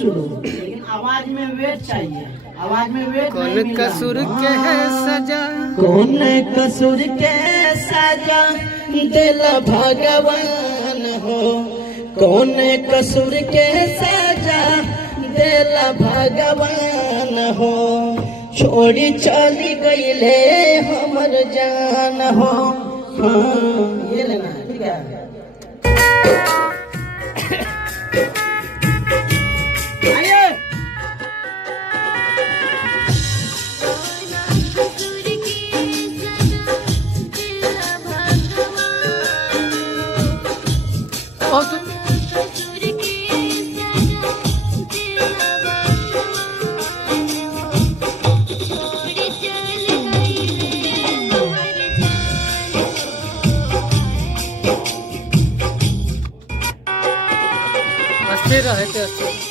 सुनो, लेकिन आवाज में वेट चाहिए, आवाज में वेट नहीं कौन मिला। कसूर के है सजा, कौन कसूर के सजा दिल भगवान हो, कौन कसूर के सजा दिल भगवान हो, छोड़ी चली गईले हमर जान हो। हाँ ये लेना है, ठीक है। आइए और तो अस्थिर रहते अस्थिर